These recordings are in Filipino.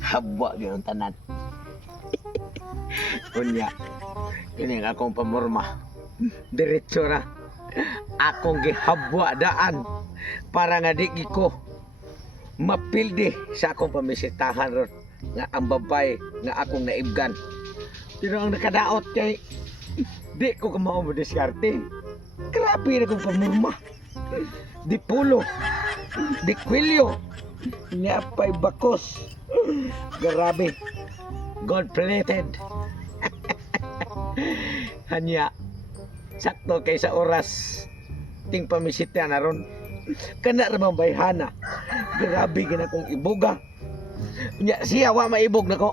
Habwa gyud ang tanan. Unya, kini ang akong pamorma. Diretso ra. Akong gihabwa daan para nga di ko mapildi sa akong pamisitahan ron nga ang babay nga akong naibgan. Pero ang nakadaot kay di ko kamao mo diskarte. Grabe na kong pamorma. Di pulo, di kwilyo, niya pa'y bakos. Grabe, gold-plated. Hanya, sakto kay sa oras, ting pamisita na ron. Kana ramang bayhana, grabe gina kong ibuga. Nya, siya wa maibog na ko.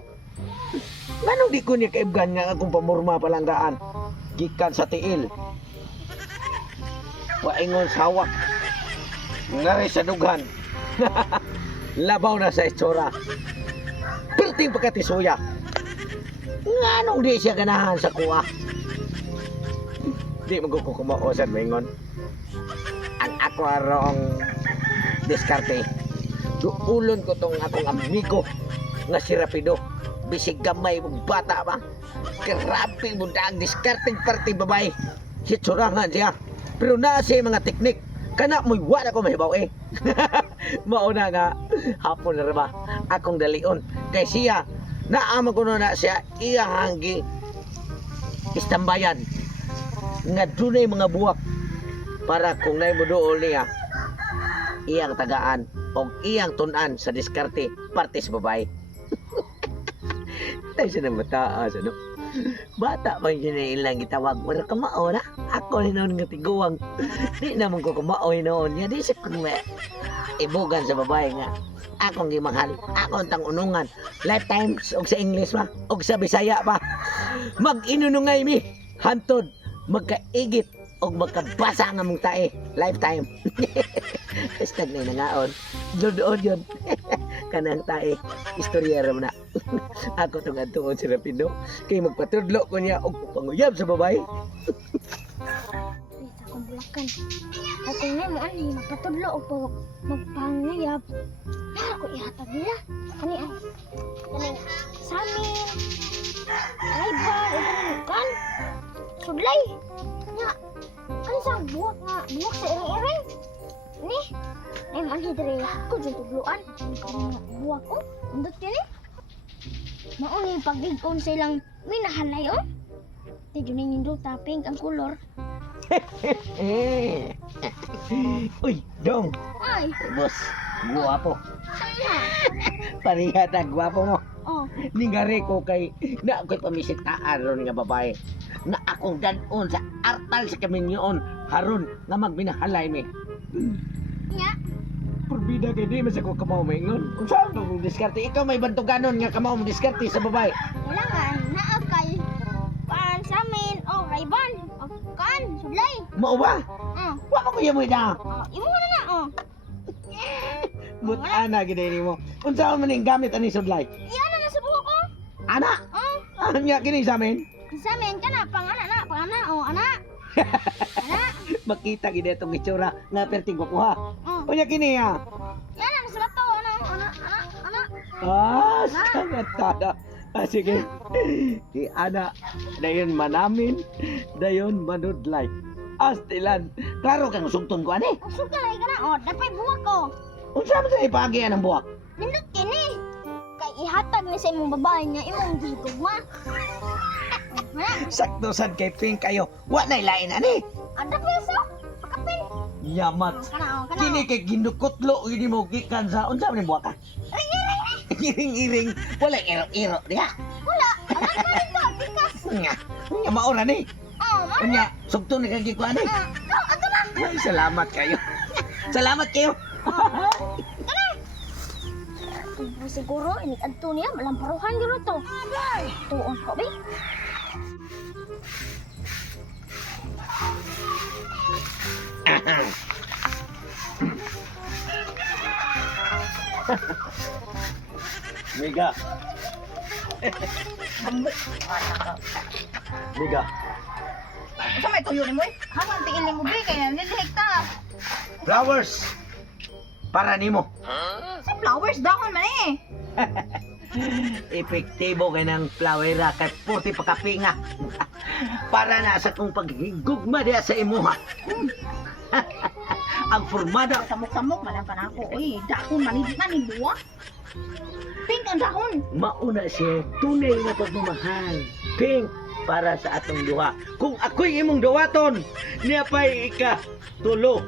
Manong di ko niya kaibgan nga akong pamurma palanggaan. Gikan sa tiil. Waingon sawak. Ngari sa dughan. Labaw na sa itsura. Perting pagkatisuya. Nganong di siya ganahan sa kuha. Di magkukumao sa maingon. Ang ako arong diskarte. Duulon ko tong akong amigo nga si Rapido. Bisig gamay mong bata ba? Grabe mo na ang diskarting party babae. Hitsurangan siya. Pero na siya mga teknik. Kana mo'y wala ko mahibaw eh. Mauna nga. Hapon na ba? Akong dalion. Kay siya, naaman ko na siya iya hanggi istambayan. Nga dunay mga buwak. Para kung na'y mo doon niya, iyang tagaan o iyang tunan sa diskarte party sa babae. Tayo siya na mataas, ano? Bata pa yun na ilang gitawag. Wala ka maona. Ako ni noon nga tiguwang. Di naman ko kumaoy noon. Yan di siya kung ibugan sa babae nga. Akong gimahal. Ako ang unungan. Lifetime og sa English pa. Og sa Bisaya pa. Mag-inunungay mi. Hantod. Magkaigit. Og magkabasa nga mong tae. Lifetime. Stag na nangaon. Doon yun. Kanang tae. Istoryero na. Ako itong antungon si Rapido. Kaya magpatudlo ko niya og panguyab sa babae. Sa akong bulakan. Ako nga mo ani magpatudlo og magpanguyab. Ako ihatag nila. Kani ay. Kani samin. Ay ba kan. Sudlay. Nya. Kani sa buwak nga, buwak sa iri-iri. Ni. Ay man hidre ko jud tudloan. Kani buwak ko. Undot kini. Mauni pagdig-on silang minahalay oh. Di jud nindo taping ang color. Uy, dong. Ay, Boss, guwapo. sana. Pariha na guwapo mo. Oh, Ningari ko kay na ako'y pamisitaan ron nga babae. Na akong danon sa artal sa kaminyoon haron nga magbinahalay mi. nya. Purbida kay di mas ako kamaw maingon. Kung saan mo diskarte? Ikaw may bantuganon nga kamaw mo diskarte sa babae. Kailangan naakay pan sa amin o rayban o kan sudlay. Mao ba? Wa ko kuya mo ida. Imo na na oh. But ana gid mo. Unsa man ning gamit ani sudlay? Iyan na sa buhok ko. Ana. Anya kini sa amin? Sa amin kana pangana oh ana. Ana. Makita gid itong itsura nga perting kuha. Oh. Unya kini ha. Yan na sa bato ana. Sangatada. Sige. Di ana dayon manamin, dayon manudlay. Astilan. Klaro kang sugton ko ani. Suka lagi kana oh, dapay buhok ko. Unsa man sa ipagi ang buwak? Nindot kini. Kay ihatag ni sa imong babae nga imong gitugma. Sakto sad kay pink kayo. Wa nay lain ani. Ada peso? Pakapin. Yamat. Kana. Kini kay ginukutlo gini mo gikan sa unsa man buwak ka? Iring-iring. Wala iro-iro diha. Wala. Anak ka rin to. Bikas. Nya. Nya maura ni. Oh, ma. Nya sugton ni kay gikuan ni. Oh, ato na. Ay, salamat kayo. Salamat kayo. Siguro ini adto niya malamparuhan gyud to. Tuon ko be. Miga. Miga. Sa may tuyo ni mo eh. Haman tingin ni mo be kaya nilihik ta. Flowers. para nimo. Sa flowers dahon man eh. Epektibo kay ng flowera kay puti pakapinga. Para na sa kong paghigugma diya sa imuha. Ang formada Samok-samok man ang panako. Uy, dahon manid buwa. Pink ang dahon. mauna siya tunay na pagmamahal. Pink para sa atong duha. Kung ako'y imong dawaton, niya pa'y tulo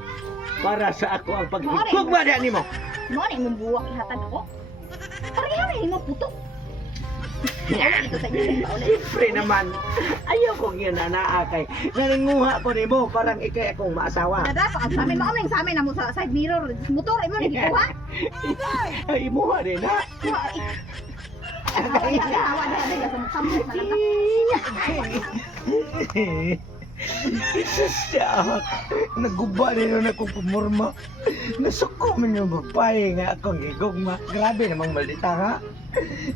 para sa ako ang paghigugma diya nimo. Mo ni mong buwak ihatag ko. Pareha ni mo putok. Wala ito sa inyo pa ulit. Siyempre naman, ayaw kong yun na kay naninguha ko nimo parang ikay akong maasawa. Nada pa sa amin maomling sa amin na mo sa side mirror motor imo ni gikuha. Ay, imuha din ha. Hawa na samok-samok na lang. Jesus siya. Naguba rin yun akong pumurma. Nasuko man yung babae nga akong gigugma. Grabe namang malita ha.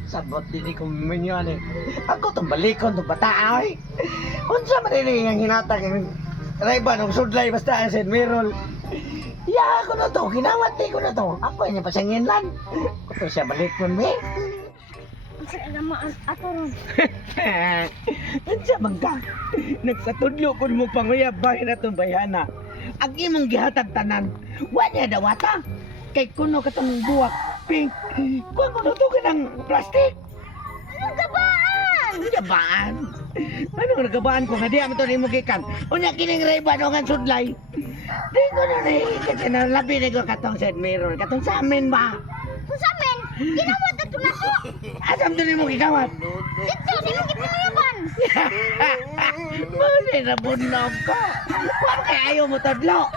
Sabot din ko minyon eh. Ako itong balikon, itong bataay. Unsa man rin yung hinatag yung rayban ng sudlay basta ang St. Merol. Ya, ako na to. Kinawat ko na to. Ako yung pasanginlan. Ito siya balikon me. Sa ilamaan ato ron. Unsa man ka? Nagkatudlo ko mo panguyab bahin atong bayana. Ang imong gihatag tanan, wa niya dawata. Kay kuno katong buwak, pink. Kuha ko na to ng plastic. Anong gabaan? Ano gabaan? Ano nga nagabaan ko nga di amin to na imugikan? Unya kining rayban o nga sudlay. Di ko na kasi nalabi na ko katong St. Mirror. Katong sa amin ba? Kung sa amin, ginawat na na ko. Asam to na mo gigawat? Dito, di mo gipinayaban. Mali na bunong ko. Huwag kaya ayaw mo tadlo.